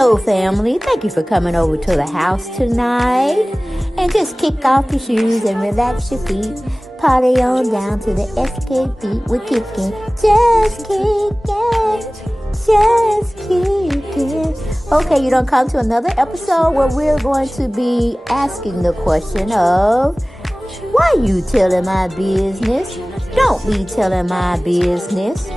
Hello, family. Thank you for coming over to the house tonight. And just kick off your shoes and relax your feet. Party on down to the SK beat. We're kicking. Just kicking. Just kicking. Okay, you don't come to another episode where we're going to be asking the question of, why you telling my business? Don't be telling my business.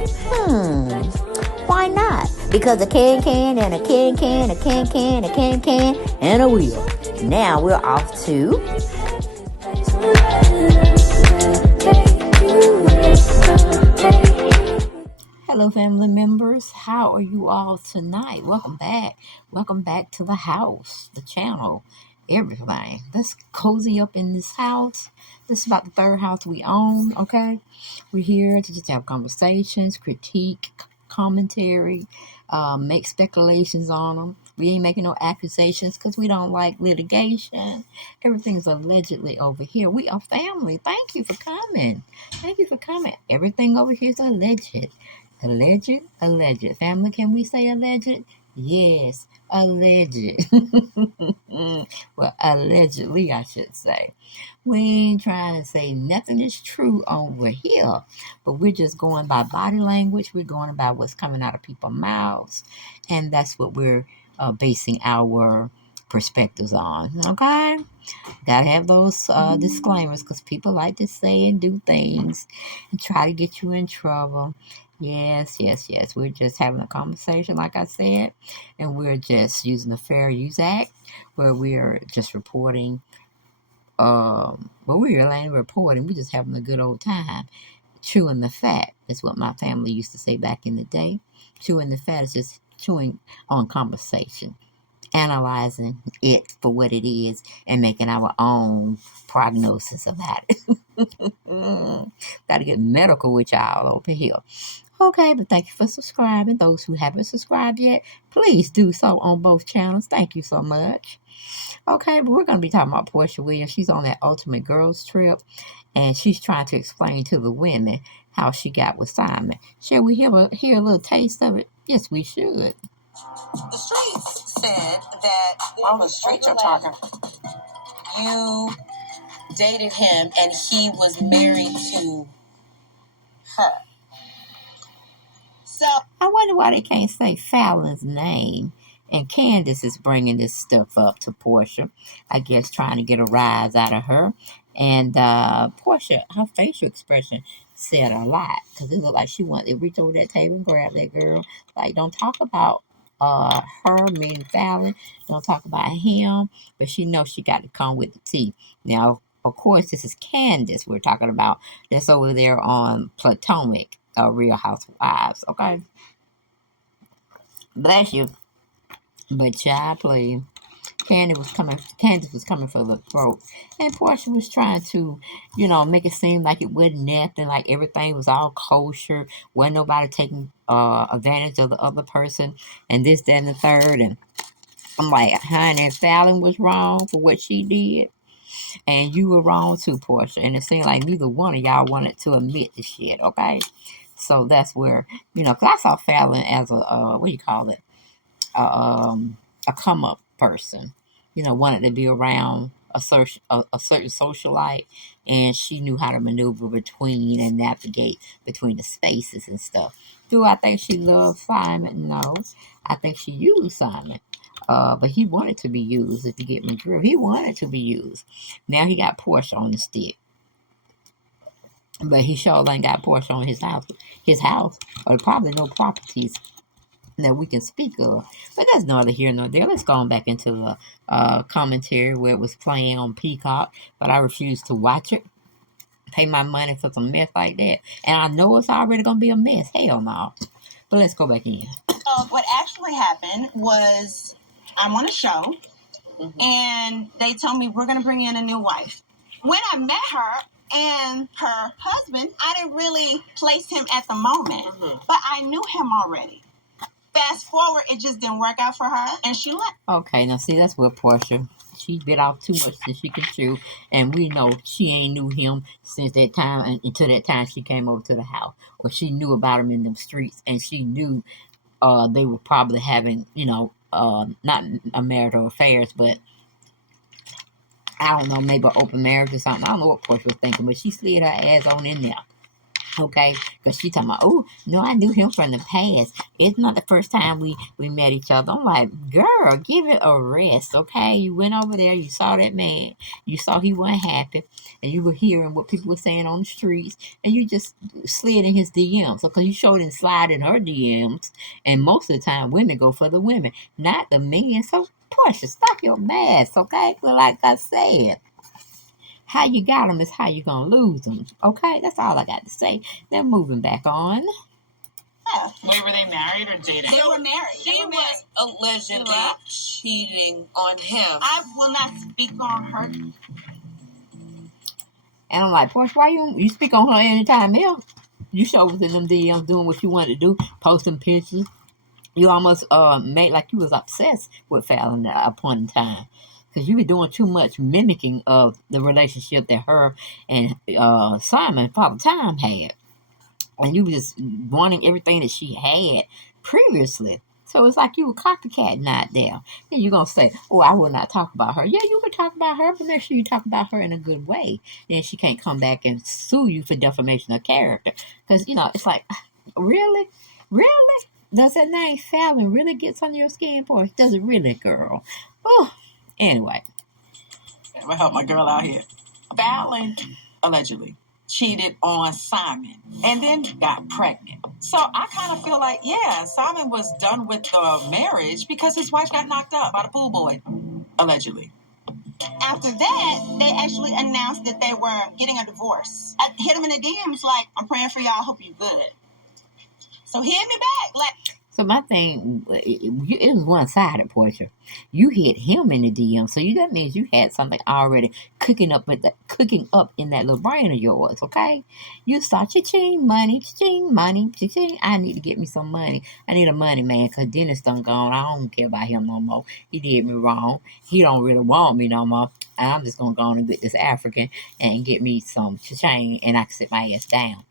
Why not? Because a can and a can, a can, and a wheel. Now we're off to... Hello, family members. How are you all tonight? Welcome back. Welcome back to the house, the channel, everything. Let's cozy up in this house. This is about the third house we own, okay? We're here to just have conversations, critique, commentary, make speculations on them. We ain't making no accusations because we don't like litigation. Everything's allegedly over here. We are family. Thank you for coming. Thank you for coming. Everything over here is alleged. Alleged. Family, can we say alleged? Yes, alleged. Well, allegedly, I should say. We ain't trying to say nothing is true over here, but we're just going by body language. We're going by what's coming out of people's mouths, and that's what we're basing our perspectives on. Okay? Gotta have those disclaimers because people like to say and do things and try to get you in trouble. Yes. We're just having a conversation, like I said, and we're just using the Fair Use Act, where we're just reporting. We really ain't reporting. We're just having a good old time. Chewing the fat is what my family used to say back in the day. Chewing the fat is just chewing on conversation, analyzing it for what it is, and making our own prognosis about it. Gotta get medical with y'all over here. Okay, but thank you for subscribing. Those who haven't subscribed yet, please do so on both channels. Thank you so much. Okay, but we're going to be talking about Porsha Williams. She's on that ultimate girls trip, and she's trying to explain to the women how she got with Simon. Shall we hear a little taste of it? Yes, we should. The streets said that on the streets are talking. You dated him, and he was married to her. So I wonder why they can't say Fallon's name. And Candace is bringing this stuff up to Porsha, I guess trying to get a rise out of her. And Porsha, her facial expression said a lot because it looked like she wanted to reach over that table and grab that girl. Like, don't talk about her, meaning Fallon. Don't talk about him. But she knows she got to come with the tea. Now, of course, this is Candace we're talking about. That's over there on Potomac, Real Housewives. Okay? Bless you. But child, please. Candace was coming for the throat. And Porsha was trying to, make it seem like it wasn't nothing, like everything was all kosher. Wasn't nobody taking advantage of the other person and this, that, and the third. And I'm like, honey, Fallon was wrong for what she did. And you were wrong too, Porsha. And it seemed like neither one of y'all wanted to admit the shit, okay? So that's where, because I saw Fallon as a, what do you call it? A come up person, wanted to be around a certain socialite, and she knew how to maneuver between and navigate between the spaces and stuff. Do I think she loved Simon? No, I think she used Simon. But he wanted to be used, if you get me through. He wanted to be used. Now he got Porsha on the stick. But he sure ain't got Porsha on his house, or probably no properties that we can speak of. But that's neither here nor there. Let's go on back into the commentary where it was playing on Peacock, but I refused to watch it. Pay my money for some mess like that. And I know it's already going to be a mess. Hell no. But let's go back in. What actually happened was I'm on a show, and they told me we're going to bring in a new wife. When I met her and her husband, I didn't really place him at the moment, but I knew him already. Fast forward, it just didn't work out for her, and she left. Okay, now see, that's where Porsha, she bit off too much that she could chew, and we know she ain't knew him since that time, and until that time she came over to the house, or she knew about him in them streets, and she knew they were probably having, not a marital affairs, but I don't know, maybe an open marriage or something. I don't know what Porsha was thinking, but she slid her ass on in there. Okay, because she talking about, oh no, I knew him from the past. It's not the first time we met each other. I'm like, girl, give it a rest. Okay, you went over there, you saw that man, you saw he wasn't happy, and you were hearing what people were saying on the streets, and you just slid in his DMs. So because you showed him slide in her DMs, and most of the time women go for the women, not the men. So Porsha, stop your mess. Okay, well, like I said, how you got them is how you gonna lose them. Okay, that's all I got to say. Then moving back on. Wait, were they married or dating? They were married. She was allegedly cheating on him. I will not speak on her. And I'm like, Porsche, why you speak on her anytime else? You show was in them DMs doing what you wanted to do, posting pictures. You almost made like you was obsessed with Fallon at a point in time. Because you were doing too much mimicking of the relationship that her and Simon, Father Time, had. And you were just wanting everything that she had previously. So it's like you were copycatting out there. And you're going to say, oh, I will not talk about her. Yeah, you can talk about her, but make sure you talk about her in a good way. Then she can't come back and sue you for defamation of character. Because, it's like, really? Really? Does that name Fallon really gets on your skin, boy? Does it really, girl? Oh, anyway. I'm going to help my girl out here. Fallon, allegedly, cheated on Simon and then got pregnant. So I kind of feel like, yeah, Simon was done with the marriage because his wife got knocked up by the pool boy, allegedly. After that, they actually announced that they were getting a divorce. I hit him in the DMs like, I'm praying for y'all, hope you good. So hit me back. Like, so my thing, it was one-sided, Porsha. You hit him in the DM, so that means you had something already cooking up in that little brain of yours, okay? You start cha-ching, money, cha-ching, money, cha-ching. I need to get me some money. I need a money man, because Dennis done gone. I don't care about him no more. He did me wrong. He don't really want me no more. And I'm just going to go on and get this African and get me some cha-ching, and I can sit my ass down.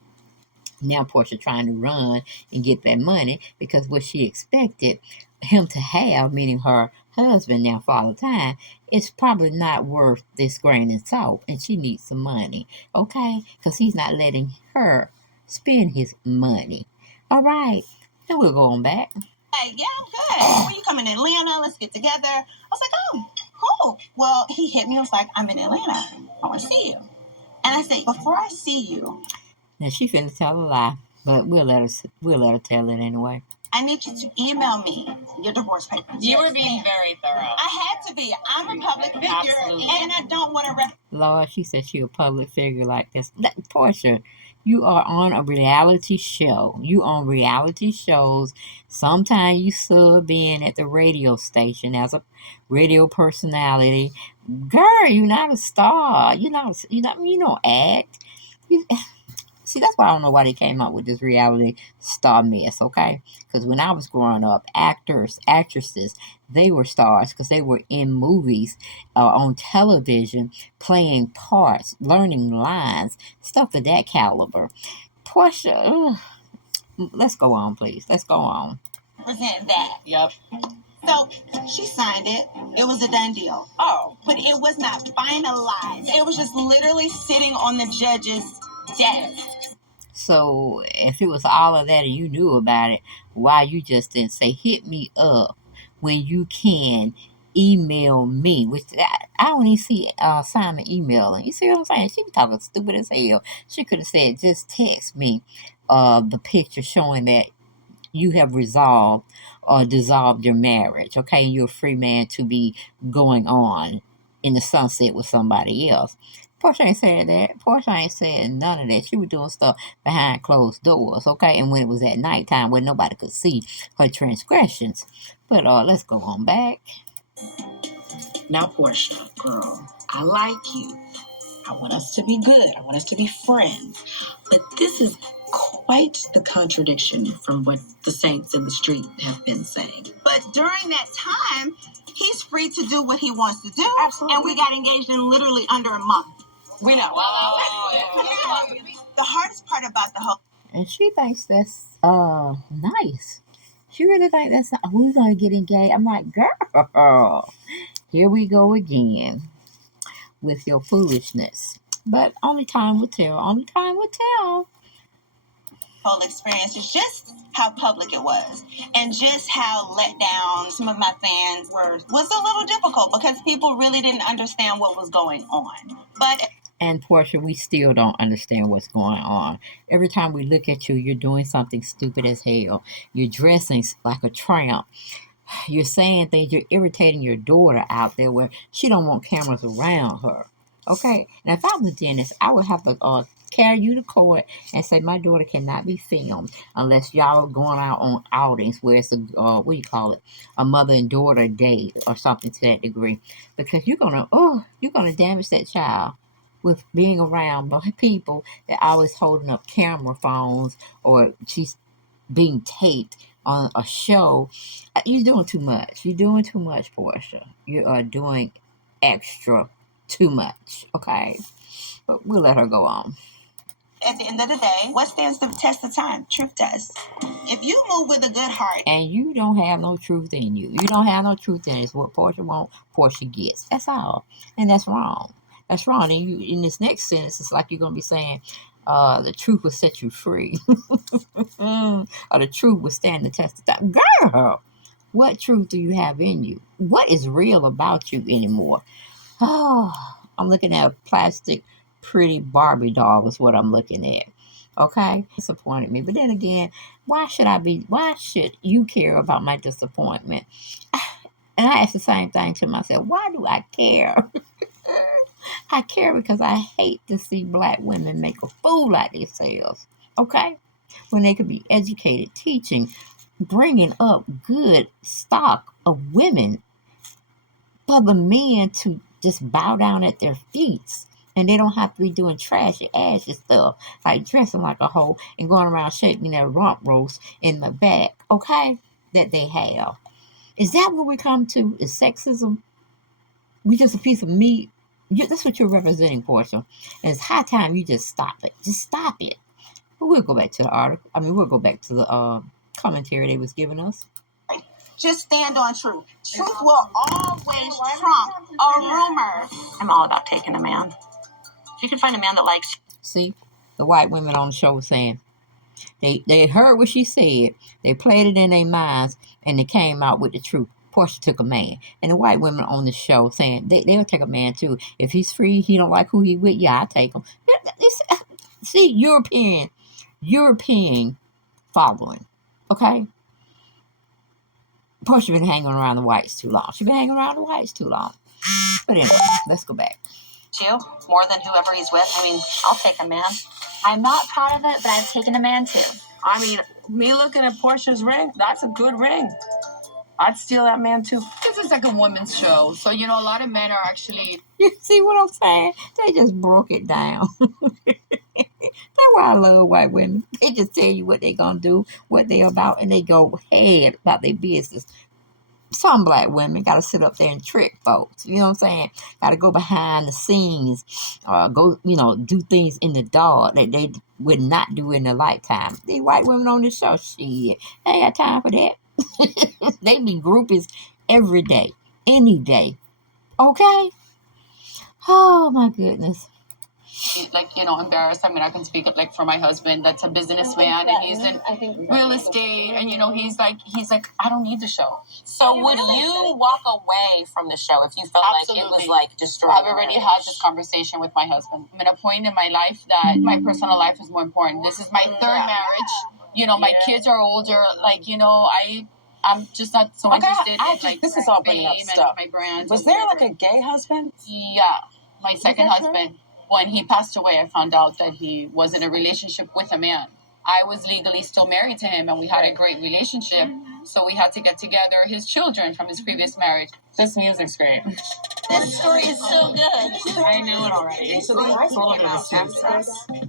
Now Porsha trying to run and get that money because what she expected him to have, meaning her husband, now Father Time, is probably not worth this grain of salt, and she needs some money, okay? Because he's not letting her spend his money. All right, then we'll go on back. Hey, yeah, I'm good. When you come in Atlanta, let's get together. I was like, oh, cool. Well, he hit me. I was like, I'm in Atlanta. I want to see you. And I said, before I see you, now she finna tell a lie, but we'll let her tell it anyway. I need you to email me your divorce papers. You were being very thorough. I had to be. I'm a public figure, and I don't want to. Lord, she said she a public figure like this. Porsha, you are on a reality show. You on reality shows. Sometimes you sub in at the radio station as a radio personality. Girl, you're not a star. You don't act. See, that's why I don't know why they came up with this reality star mess, okay? Because when I was growing up, actors, actresses, they were stars because they were in movies, on television, playing parts, learning lines, stuff of that caliber. Porsha, let's go on, please. Let's go on. Present that. Yep. So she signed it. It was a done deal. Oh. But it was not finalized. It was just literally sitting on the judge's desk. So if it was all of that and you knew about it, why you just didn't say hit me up when you can email me? Which I don't even see Simon emailing. You see what I'm saying? She was talking stupid as hell. She could have said just text me the picture showing that you have resolved or dissolved your marriage, okay? And you're a free man to be going on in the sunset with somebody else. Porsha ain't saying that. Porsha ain't saying none of that. She was doing stuff behind closed doors, okay? And when it was at nighttime when nobody could see her transgressions. But let's go on back. Now, Porsha, girl, I like you. I want us to be good. I want us to be friends. But this is quite the contradiction from what the saints in the street have been saying. But during that time, he's free to do what he wants to do. Absolutely. And we got engaged in literally under a month. We know. The hardest part about the whole... And she thinks that's nice. You really think that's not, who's going to get engaged? I'm like, girl, here we go again with your foolishness. But only time will tell. Only time will tell. Whole experience is just how public it was, and just how let down some of my fans were was a little difficult because people really didn't understand what was going on. But And Porsha, we still don't understand what's going on. Every time we look at you, you're doing something stupid as hell. You're dressing like a tramp. You're saying things. You're irritating your daughter out there where she don't want cameras around her. Okay? Now, if I was Dennis, I would have to carry you to court and say my daughter cannot be filmed unless y'all are going out on outings where it's a what do you call it, a mother and daughter date or something to that degree, because you're gonna damage that child with being around people that always holding up camera phones or she's being taped on a show. You're doing too much. You're doing too much, Porsha. You are doing extra too much. Okay, but we'll let her go on. at the end of the day, what stands the test of time? Truth does. If you move with a good heart, And you don't have no truth in you. You don't have no truth in it. It's what Porsha wants, Porsha gets. That's all. And that's wrong. That's wrong. And you, in this next sentence, it's like you're going to be saying, the truth will set you free. Or the truth will stand the test of time. Girl, what truth do you have in you? What is real about you anymore? Oh, I'm looking at a plastic, pretty Barbie doll is what I'm looking at. Okay? Disappointed me. But then again, why should you care about my disappointment? And I ask the same thing to myself. Why do I care? I care because I hate to see black women make a fool out of themselves. Okay? When they could be educated, teaching, bringing up good stock of women for the men to just bow down at their feet. And they don't have to be doing trashy, ashy stuff, like dressing like a hoe and going around shaking their rump roast in the back, okay, that they have. Is that what we come to? Is sexism? We just a piece of meat? That's what you're representing, Porsha. And it's high time you just stop it. Just stop it. But we'll go back to the article. We'll go back to the commentary they was giving us. just stand on truth. Truth will always trump a rumor. I'm all about taking a man. If you can find a man that likes you. See, the white women on the show saying they heard what she said, they played it in their minds, and they came out with the truth. Porsha took a man, and the white women on the show saying they'll take a man too. If he's free, he don't like who he with, yeah, I take him. See, European following, okay? Porsha been hanging around the whites too long. But anyway, let's go back. You more than whoever he's with. I mean, I'll take a man. I'm not proud of it, but I've taken a man too. I mean, me looking at Porsha's ring, that's a good ring. I'd steal that man too. This is like a women's show, so a lot of men are actually. You see what I'm saying? They just broke it down. That's why I love white women. They just tell you what they gonna do, what they about, and they go ahead about their business. Some black women got to sit up there and trick folks. You know what I'm saying? Got to go behind the scenes, do things in the dark that they would not do in their lifetime. These white women on this show, shit, they ain't got time for that. They be groupies every day, any day. Okay? Oh, my goodness. Embarrassed. I mean, I can speak up for my husband. That's a businessman, and he's in real estate, and he's like, I don't need the show. So would you walk away from the show if you felt Absolutely. like it was like destroying? I've already had this conversation with my husband. I'm at a point in my life that my personal life is more important. This is my third marriage. My kids are older. I'm just not so interested in this is all bringing up stuff. My brand. Was there like a gay husband? Yeah, my second husband. When he passed away, I found out that he was in a relationship with a man. I was legally still married to him, and we had a great relationship. So we had to get together his children from his previous marriage. This music's great. This story is so good. I know it already. So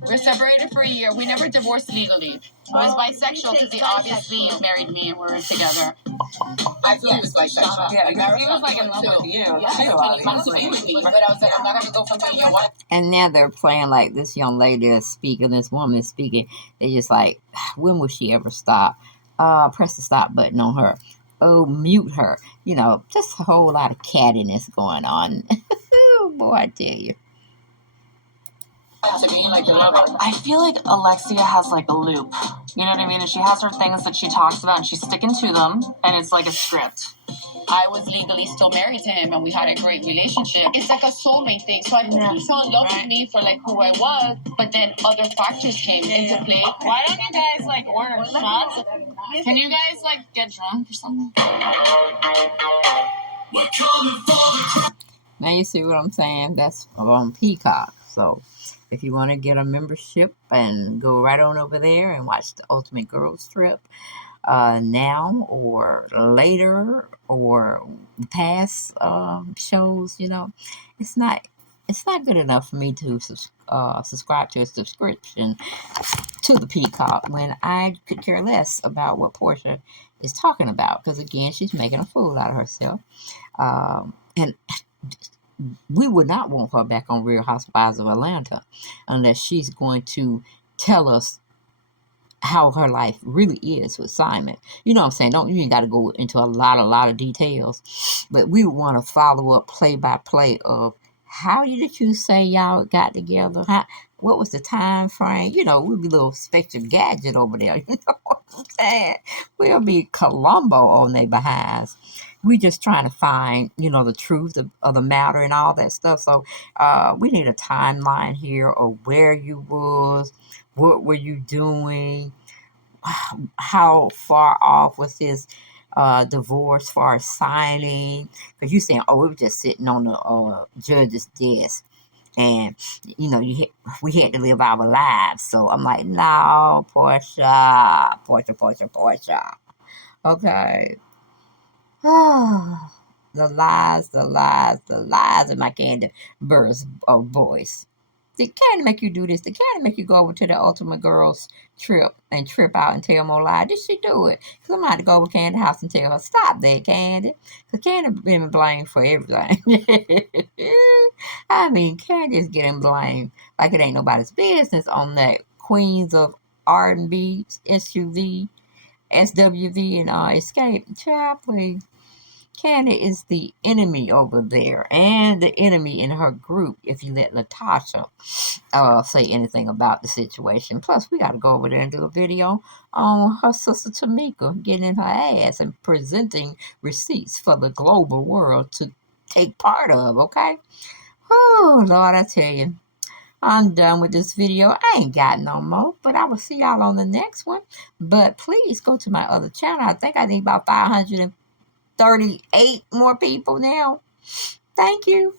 We're separated for a year. We never divorced legally. I was bisexual because he obviously married me and we were together. I feel he was bisexual. Yeah, he was like in love with you. Yeah, he wanted to be with me, but I was like, I'm not going to go from being your wife. And now they're playing like this young lady is speaking, this woman is speaking. They're just like, when will she ever stop press the stop button on her. Oh, mute her. You know, just a whole lot of cattiness going on. Oh, boy, I tell you. To me, like your lover. I feel like Alexia has like a loop. You know what I mean? And she has her things that she talks about and she's sticking to them, and it's like a script. I was legally still married to him and we had a great relationship. It's like a soulmate thing. So I think he fell in love with me for like who I was, but then other factors came into play. Why don't you guys like order shots? Can you guys like get drunk or something? Now you see what I'm saying? That's on Peacock. So if you want to get a membership and go right on over there and watch the Ultimate Girls Trip, now or later or past shows, you know, it's not good enough for me to subscribe to a subscription to the Peacock when I could care less about what Porsha is talking about, because again, she's making a fool out of herself, and we would not want her back on Real Housewives of Atlanta unless she's going to tell us how her life really is with Simon. You know what I'm saying? You ain't got to go into a lot of details, but we want to follow up play by play of how did you say y'all got together? What was the time frame? You know, we'll be a little Spectre Gadget over there. You know what I'm saying? We'll be Columbo on their behinds. We just trying to find, you know, the truth of the matter and all that stuff. So we need a timeline here of where you was, what were you doing, how far off was his divorce far as signing? Because you saying, oh, we were just sitting on the judge's desk, and you know, we had to live our lives. So I'm like, no, Porsha. Okay. The lies in my Candy Burris voice. Did Candy make you do this? Did Candy make you go over to the Ultimate Girls Trip and trip out and tell more lies? Did she do it? Because I'm going to have to go over to Candy's house and tell her, stop that, Candy. Because Candy been blamed for everything. I mean, Candy is getting blamed like it ain't nobody's business on that Queens of R&B, SUV, SWV, and Escape. Child, please. Candy is the enemy over there and the enemy in her group if you let Latasha say anything about the situation. Plus, we got to go over there and do a video on her sister Tamika getting in her ass and presenting receipts for the global world to take part of, okay? Oh, Lord, I tell you. I'm done with this video. I ain't got no more, but I will see y'all on the next one. But please go to my other channel. I think I need about 538 more people now. Thank you.